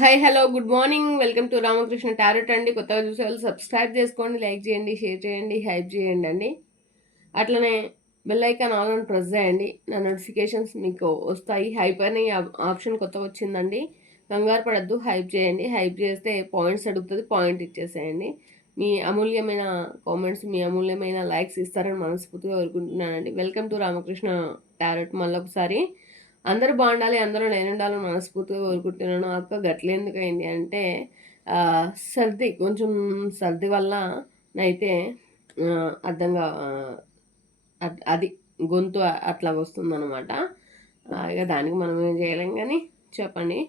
Hi hello good morning welcome to Ramakrishna tarot అండి. కొత్తగా చూసే వాళ్ళు సబ్స్క్రైబ్ చేసుకోండి, లైక్ చేయండి, షేర్ చేయండి, హైప్ చేయండి అండి. అట్లనే బెల్ ఐకాన్ ఆల్ అని ప్రెస్ చేయండి. నా నోటిఫికేషన్స్ మీకు వస్తాయి. హైప్ అనే ఆప్షన్ కొత్తగా వచ్చిందండి. కంగారు పడద్దు, హైప్ చేయండి. హైప్ చేస్తే పాయింట్స్ అడుగుతుంది, పాయింట్ ఇచ్చేసేయండి. మీ అమూల్యమైన కామెంట్స్, మీ అమూల్యమైన లైక్స్ ఇస్తారని మనస్ఫూర్తిగా కోరుకుంటున్నానండి. Welcome to Ramakrishna tarot. మళ్ళొకసారి అందరూ బాగుండాలి, అందరూ నేనుండాలని మనస్ఫూర్తిగా కోరుకుంటున్నాను. అక్క గట్లెందుకయింది అంటే సర్ది వల్ల నైతే అర్థంగా అది గొంతు అట్లా వస్తుందన్నమాట. ఇక దానికి మనం ఏం చేయలేం కానీ చెప్పండి.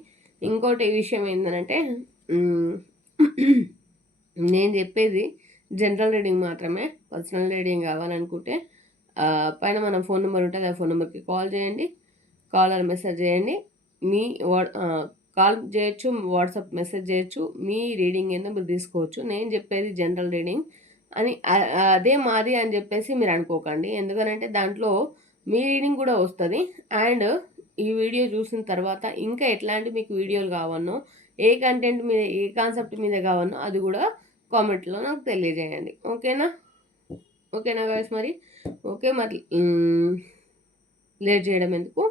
ఇంకోటి విషయం ఏంటంటే నేను చెప్పేది జనరల్ రీడింగ్ మాత్రమే. పర్సనల్ రీడింగ్ కావాలనుకుంటే పైన మన ఫోన్ నెంబర్ ఉంటుంది, ఆ ఫోన్ నెంబర్కి కాల్ చేయండి, కాల్ ఆర్ మెసేజ్ చేయండి. మీ కాల్ చేయొచ్చు, వాట్సాప్ మెసేజ్ చేయొచ్చు. మీ రీడింగ్ ఏందో మీరు తీసుకోవచ్చు. నేను చెప్పేది జనరల్ రీడింగ్ అని అదే మాది అని చెప్పేసి మీరు అనుకోకండి. ఎందుకనంటే దాంట్లో మీ రీడింగ్ కూడా వస్తుంది. అండ్ ఈ వీడియో చూసిన తర్వాత ఇంకా ఎట్లాంటి మీకు వీడియోలు కావన్నో, ఏ కంటెంట్ మీద, ఏ కాన్సెప్ట్ మీద కావన్నో అది కూడా కామెంట్లో నాకు తెలియజేయండి. ఓకేనా ఓకేనా గాయస్? మరి ఓకే, మరి లేట్ చేయడం ఎందుకు,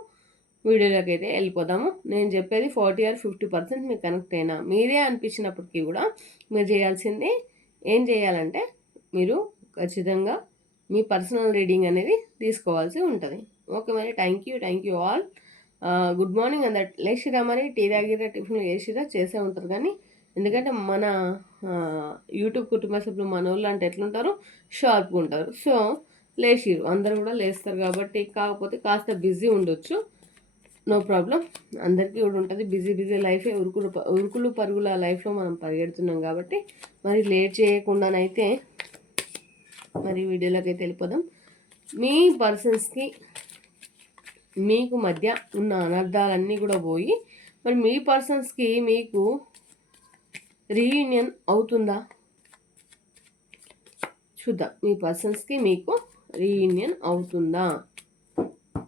వీడియోలోకి అయితే వెళ్ళిపోదాము. నేను చెప్పేది 40 or 50% మీకు కనెక్ట్ అయినా మీరే అనిపించినప్పటికీ కూడా మీరు చేయాల్సింది ఏం చేయాలంటే మీరు ఖచ్చితంగా మీ పర్సనల్ రీడింగ్ అనేది తీసుకోవాల్సి ఉంటుంది. ఓకే, మరి thank you all. Good morning అందరు. లేచిరా, మరి టీ తాగిరా, టిఫిన్ వేసిరా, చేసే ఉంటారు. కానీ ఎందుకంటే మన యూట్యూబ్ కుటుంబ సభ్యులు మన వాళ్ళు అంటే ఎట్లుంటారు, షార్ప్గా ఉంటారు. సో లేచిరు, అందరు కూడా లేస్తారు కాబట్టి. కాకపోతే కాస్త బిజీ ఉండొచ్చు, నో ప్రాబ్లం. అందరికీ కూడా ఉంటుంది బిజీ లైఫే, ఉరుకులు పరుగుల లైఫ్లో మనం పరిగెడుతున్నాం కాబట్టి మరి లేట్ చేయకుండానైతే మరి వీడియోలోకి అయితే వెళ్ళిపోదాం. మీ పర్సన్స్కి మీకు మధ్య ఉన్న అనర్థాలన్నీ కూడా పోయి మరి మీ పర్సన్స్కి మీకు రీయూనియన్ అవుతుందా చూద్దాం. మీ పర్సన్స్కి మీకు రీయూనియన్ అవుతుందా?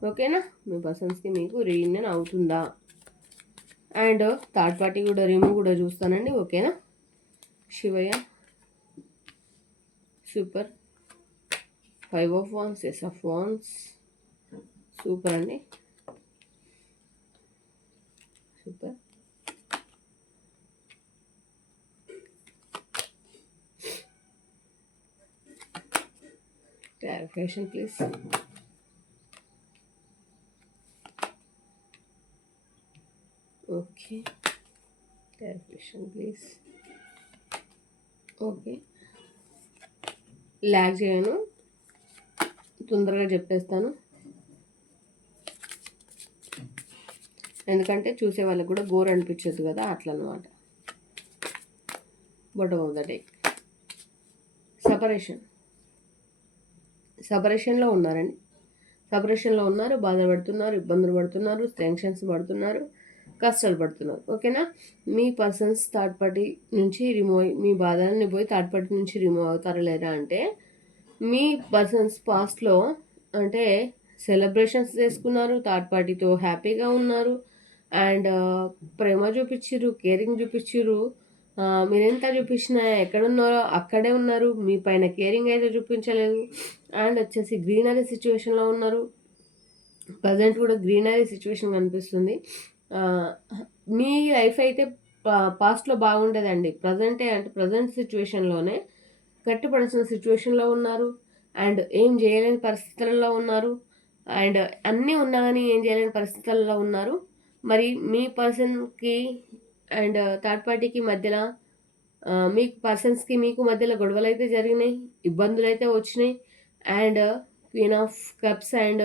ఓకేనా? మీ పర్సన్స్కి మీకు రీయూనియన్ అవుతుందా? అండ్ థర్డ్ పార్టీ కూడా రిమూవ్ కూడా చూస్తానండి. ఓకేనా? Shivayya super. 5 of Wands, Ace of Wands, super అండి, super. Clarification please. Okay, clarification please. Okay, lag చేయను, తొందరగా చెప్పేస్తాను. ఎందుకంటే చూసే వాళ్ళకి కూడా బోర్ అనిపించదు కదా, అట్లా అనమాట. బాటమ్ ఆఫ్ ద డెక్, సపరేషన్లో ఉన్నారండి. సపరేషన్లో ఉన్నారు, బాధపడుతున్నారు, ఇబ్బందులు పడుతున్నారు, టెన్షన్స్ పడుతున్నారు, కష్టాలు పడుతున్నారు. ఓకేనా? మీ పర్సన్స్ థర్డ్ పార్టీ నుంచి రిమూవ్, మీ బాధల్ని పోయి థర్డ్ పార్టీ నుంచి రిమూవ్ అవుతారా లేదా అంటే, మీ పర్సన్స్ పాస్ట్లో అంటే సెలబ్రేషన్స్ చేసుకున్నారు, థర్డ్ పార్టీతో హ్యాపీగా ఉన్నారు, అండ్ ప్రేమ చూపించిర్రు, కేరింగ్ చూపించిర్రు. మీరెంత చూపించినా ఎక్కడున్నారో అక్కడే ఉన్నారు, మీ పైన కేరింగ్ అయితే చూపించలేదు. అండ్ వచ్చేసి గ్రీనరీ సిచ్యువేషన్లో ఉన్నారు. ప్రజెంట్ కూడా గ్రీనరీ సిచ్యువేషన్ కనిపిస్తుంది. మీ లైఫ్ అయితే పాస్ట్లో బాగుండేదండి. ప్రజెంటే అంటే ప్రజెంట్ సిచ్యువేషన్లోనే కట్టుపడాల్సిన సిచ్యువేషన్లో ఉన్నారు. అండ్ ఏం చేయలేని పరిస్థితులలో ఉన్నారు. అండ్ అన్నీ ఉన్నా కానీ ఏం చేయలేని పరిస్థితుల్లో ఉన్నారు. మరి మీ పర్సన్కి అండ్ థర్డ్ పార్టీకి మధ్యలో మీ పర్సన్స్కి మీకు మధ్యలో గొడవలు అయితే జరిగినాయి, ఇబ్బందులు అయితే వచ్చినాయి. And queen of cups. And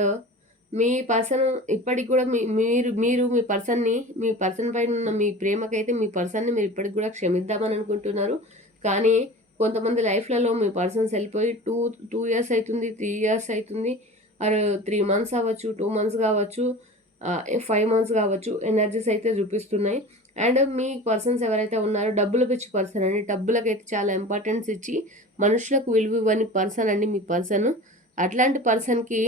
me person ఇప్పటికి కూడా మీరు మీ పర్సన్ని, మీ పర్సన్ పైన ఉన్న మీ ప్రేమకైతే మీ పర్సన్ని మీరు ఇప్పటికి కూడా క్షమిద్దామని అనుకుంటున్నారు. కానీ కొంతమంది లైఫ్లలో మీ పర్సన్స్ వెళ్ళిపోయి 2 years అవుతుంది, 3 years అవుతుంది, ఆర్ 3 months అవ్వచ్చు, 2 months కావచ్చు, 5 months కావచ్చు, ఎనర్జీస్ అయితే చూపిస్తున్నాయి. అండ్ మీ పర్సన్స్ ఎవరైతే ఉన్నారో డబ్బులు పిచ్చి పర్సన్ అండి. డబ్బులకైతే చాలా ఇంపార్టెన్స్ ఇచ్చి మనుషులకు విలువ ఇవ్వని పర్సన్ అండి మీ పర్సన్. అట్లాంటి పర్సన్కి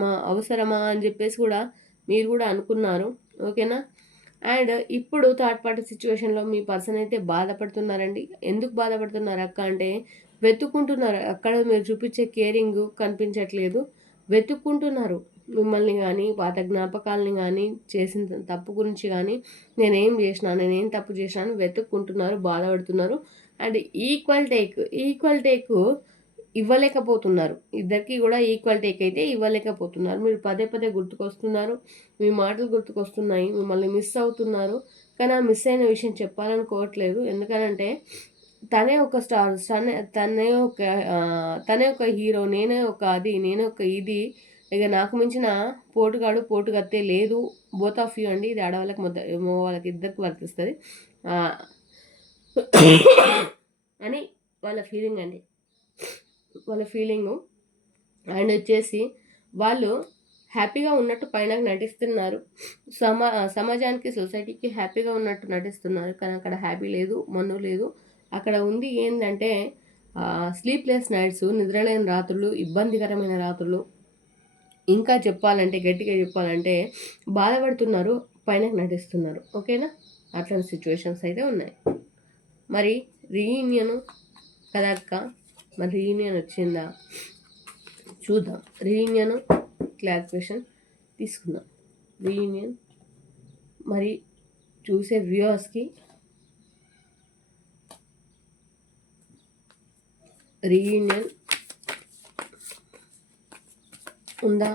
మా అవసరమా అని చెప్పేసి కూడా మీరు కూడా అనుకున్నారు. ఓకేనా? అండ్ ఇప్పుడు థర్డ్ పార్టీ సిచ్యువేషన్లో మీ పర్సన్ అయితే బాధపడుతున్నారండి. ఎందుకు బాధపడుతున్నారు అక్క అంటే, వెతుక్కుంటున్నారు. అక్కడ మీరు చూపించే కేరింగ్ కనిపించట్లేదు. వెతుక్కుంటున్నారు మిమ్మల్ని కానీ, పాత జ్ఞాపకాలని కానీ, చేసిన తప్పు గురించి కానీ, నేనేం తప్పు చేసినా అని వెతుక్కుంటున్నారు, బాధపడుతున్నారు. అండ్ ఈక్వల్ టేక్ ఇవ్వలేకపోతున్నారు. ఇద్దరికి కూడా ఈక్వల్ టేక్ అయితే ఇవ్వలేకపోతున్నారు. మీరు పదే పదే గుర్తుకొస్తున్నారు, మీ మాటలు గుర్తుకొస్తున్నాయి, మిమ్మల్ని మిస్ అవుతున్నారు. కానీ ఆ మిస్ అయిన విషయం చెప్పాలనుకోవట్లేదు. ఎందుకనంటే తనే ఒక స్టార్, తనే ఒక హీరో, నేనే ఒక ఇది, ఇక నాకు మించిన పోటుగత్తే లేదు. బోత్ ఆఫ్ యూ అండి. ఇది ఆడవాళ్ళకి వాళ్ళకి ఇద్దరికి వర్తిస్తుంది అని వాళ్ళ ఫీలింగ్ అండి. వాళ్ళ ఫీలింగు. అండ్ వచ్చేసి వాళ్ళు హ్యాపీగా ఉన్నట్టు పైన నటిస్తున్నారు. సమాజానికి, సొసైటీకి హ్యాపీగా ఉన్నట్టు నటిస్తున్నారు. కానీ అక్కడ హ్యాపీ లేదు, మన్ను లేదు. అక్కడ ఉంది ఏంటంటే స్లీప్లెస్ నైట్స్, నిద్రలేని రాత్రులు, ఇబ్బందికరమైన రాత్రులు. ఇంకా గట్టిగా చెప్పాలంటే బాధపడుతున్నారు, పైన నటిస్తున్నారు. ఓకేనా? అట్లాంటి సిచ్యువేషన్స్ అయితే ఉన్నాయి. మరి రీయూనియన్ కదక్క, మరి రీయూనియన్ వచ్చిందా చూద్దాం. రీయూనియన్ క్లారిఫికేషన్ తీసుకుందాం. రీయూనియన్ మరి చూసే వ్యూవర్స్కి రీయూనియన్ ఉందా?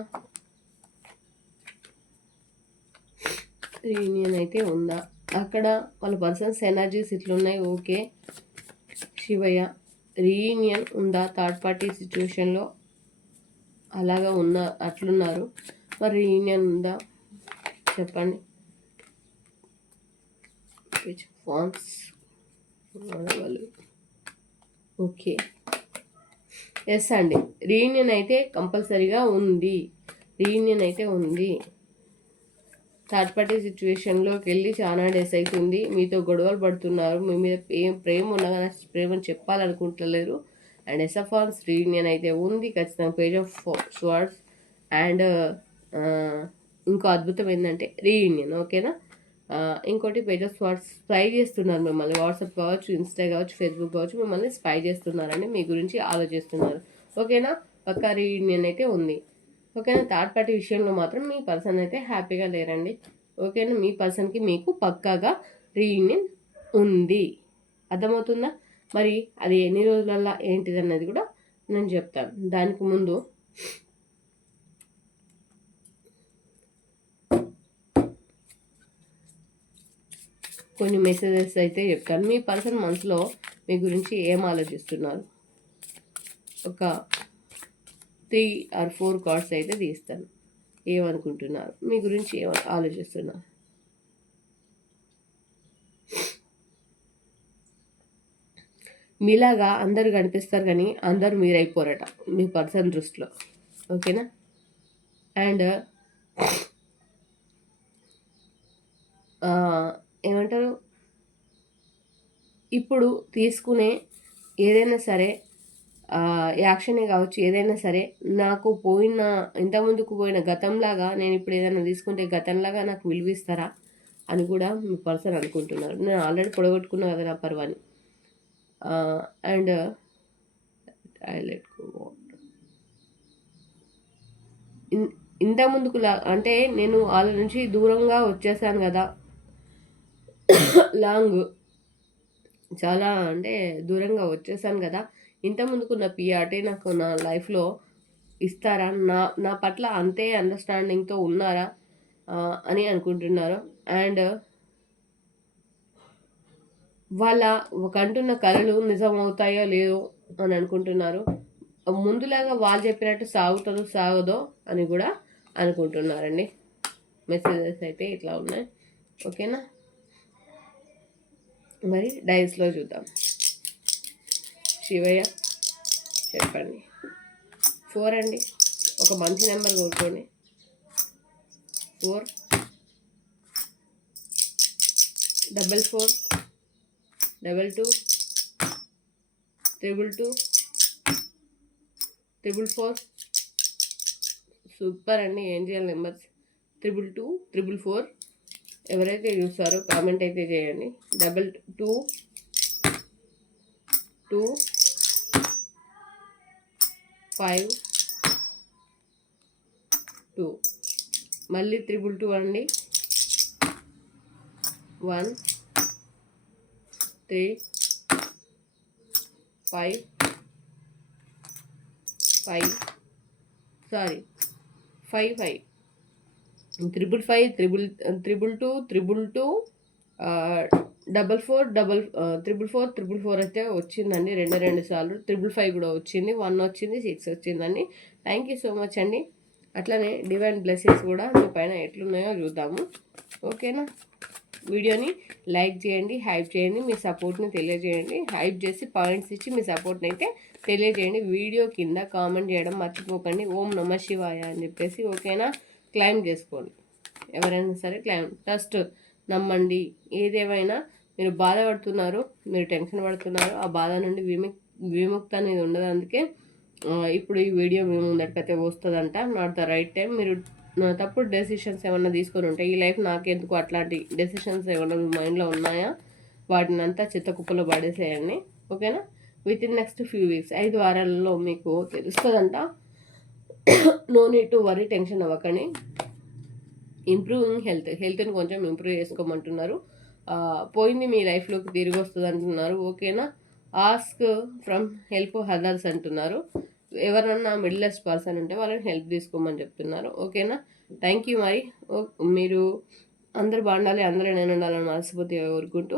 రీయూనియన్ అయితే ఉందా? అక్కడ వాళ్ళ పర్సన్స్ ఎనర్జీస్ ఇట్లున్నాయి. ఓకే శివయ్య, రీయూనియన్ ఉందా? థర్డ్ పార్టీ సిచ్యువేషన్లో అలాగా అట్లున్నారు. మరి రీయూనియన్ ఉందా చెప్పండి. ఫార్మ్స్ ఓకే, ఎస్ అండి. రీయూనియన్ అయితే కంపల్సరీగా ఉంది. థర్డ్ పార్టీ సిచ్యువేషన్లోకి వెళ్ళి చాలా డేస్ అవుతుంది. మీతో గొడవలు పడుతున్నారు. మీ మీద ఏం ప్రేమ ఉన్నా కానీ ప్రేమను చెప్పాలనుకుంటలేరు. అండ్ ఎస్ఎఫ్ఆర్స్ రీయూనియన్ అయితే ఉంది ఖచ్చితంగా. పేజ్ ఆఫ్ స్వర్డ్స్ అండ్ ఇంకో అద్భుతం ఏంటంటే రీయూనియన్. ఓకేనా? ఇంకోటి పేజ్ ఆఫ్ స్వర్డ్స్ స్పై చేస్తున్నారు మిమ్మల్ని. వాట్సాప్ కావచ్చు, ఇన్స్టా కావచ్చు, ఫేస్బుక్ కావచ్చు, మిమ్మల్ని స్పై చేస్తున్నారండి, మీ గురించి ఆలోచిస్తున్నారు. ఓకేనా? పక్కా రీయూనియన్ అయితే ఉంది. ఓకేనా? థర్డ్ పార్టీ విషయంలో మాత్రం మీ పర్సన్ అయితే హ్యాపీగా లేరండి. ఓకేనా? మీ పర్సన్కి మీకు పక్కాగా రీయూనియన్ ఉంది. అర్థమవుతుందా? మరి అది ఎన్ని రోజులల్లో ఏంటిది అన్నది కూడా నేను చెప్తాను. దానికి ముందు కొన్ని మెసేజెస్ అయితే చెప్తాను. మీ పర్సన్ మనసులో మీ గురించి ఏం ఆలోచిస్తున్నారు ఒక 3 or 4 కార్డ్స్ అయితే తీస్తాను. ఏమనుకుంటున్నారు మీ గురించి, ఆలోచిస్తున్నారు? మీలాగా అందరు కనిపిస్తారు కానీ అందరు మీరైపోరట మీ పర్సన్ దృష్టిలో. ఓకేనా? అండ్ ఏమంటారు, ఇప్పుడు తీసుకునే ఏదైనా సరే యాక్షనే కావచ్చు, ఏదైనా సరే నాకు ఇంతకుముందుకు పోయిన గతంలాగా నేను ఇప్పుడు ఏదైనా తీసుకుంటే గతంలాగా నాకు విలువిస్తారా అని కూడా మీ పర్సన్ అనుకుంటున్నారు. నేను ఆల్రెడీ పొడగొట్టుకున్నా కదా నా పర్వాని. అండ్ ఇంత ముందుకులా అంటే నేను వాళ్ళ నుంచి దూరంగా వచ్చేసాను కదా, చాలా అంటే దూరంగా వచ్చేసాను కదా. ఇంత ముందుకున్న పిఆర్టీ నాకు నా లైఫ్లో ఇస్తారా, నా పట్ల అంతే అండర్స్టాండింగ్తో ఉన్నారా అని అనుకుంటున్నారు. అండ్ వాళ్ళ కంటున్న కళలు నిజం అవుతాయో లేదో అని అనుకుంటున్నారు. ముందులాగా వాళ్ళు చెప్పినట్టు సాగదో అని కూడా అనుకుంటున్నారండి. మెసేజెస్ అయితే ఇట్లా ఉన్నాయి. ఓకేనా? మరి డైస్లో చూద్దాం. శివయ్య చెప్పండి. 4 అండి, ఒక మంచి నెంబర్ కోరుకోండి. 4 44 22 222 444. సూపర్ అండి. ఏంజియల్ నెంబర్స్ 222 444 ఎవరైతే చూస్తారో కామెంట్ అయితే చేయండి. 2 2 5 2 మళ్ళీ 222 అండి. 1 3 5 5 సారీ 5 5 555 222 222 444 అయితే వచ్చిందండి. రెండు సార్లు 555 కూడా వచ్చింది. 1 వచ్చింది, 6 వచ్చిందండి. థ్యాంక్ యూ సో మచ్ అండి. అట్లనే డివైన్ బ్లెస్సింగ్స్ కూడా మీ పైన ఎట్లున్నాయో చూద్దాము. ఓకేనా? వీడియోని లైక్ చేయండి, హైప్ చేయండి, మీ సపోర్ట్ని తెలియజేయండి. హైప్ చేసి పాయింట్స్ ఇచ్చి మీ సపోర్ట్ని అయితే తెలియజేయండి. వీడియో కింద కామెంట్ చేయడం మర్చిపోకండి. ఓం నమ శివాయ అని చెప్పేసి ఓకేనా? క్లైమ్ చేసుకోండి. ఎవరైనా సరే క్లైమ్ ట్రస్ట్ నమ్మండి. ఏదేమైనా మీరు బాధపడుతున్నారు, మీరు టెన్షన్ పడుతున్నారు, ఆ బాధ నుండి విముక్తి అనేది ఉండదు. అందుకే ఇప్పుడు ఈ వీడియో మీ ముందరికైతే వస్తుందంట. Not the right time. మీరు తప్పుడు డెసిషన్స్ ఏమన్నా తీసుకొని ఉంటే ఈ లైఫ్ నాకెందుకు అట్లాంటి డెసిషన్స్ ఏమన్నా మీ మైండ్లో ఉన్నాయా, వాటిని అంతా చిత్త కుప్పలో పడేసేయండి. ఓకేనా? With in next few weeks 5 వారాలలో మీకు తెలుస్తుందంట. No need to worry, tension అవ్వకండి. ఇంప్రూవింగ్ హెల్త్ని కొంచెం ఇంప్రూవ్ చేసుకోమంటున్నారు. పోయింది మీ లైఫ్లోకి తిరిగి వస్తుంది అంటున్నారు. ఓకేనా? ఆస్క్ ఫ్రమ్ హెల్ప్ అదర్స్ అంటున్నారు. ఎవరన్నా మిడిల్ ఏజ్ పర్సన్ ఉంటే వాళ్ళని హెల్ప్ తీసుకోమని చెప్తున్నారు. ఓకేనా? Thank you. మరి మీరు అందరు బాగుండాలి, అందరూ నేను ఉండాలని మనస్ఫూర్తిగా కోరుకుంటూ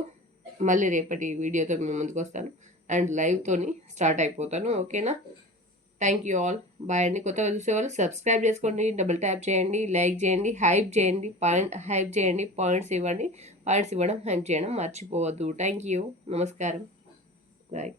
మళ్ళీ రేపటి వీడియోతో మీ ముందుకు వస్తాను అండ్ లైవ్తోని స్టార్ట్ అయిపోతాను. ఓకేనా? Thank you all. బాయ్ అండి. కొత్తగా చూసేవాళ్ళు సబ్స్క్రైబ్ చేసుకోండి, డబుల్ ట్యాప్ చేయండి, లైక్ చేయండి, హైప్ చేయండి, హైప్ చేయండి, పాయింట్స్ ఇవ్వండి. పాయింట్స్ ఇవ్వడం, హైప్ చేయడం మర్చిపోవద్దు. Thank you. నమస్కారం. బాయ్.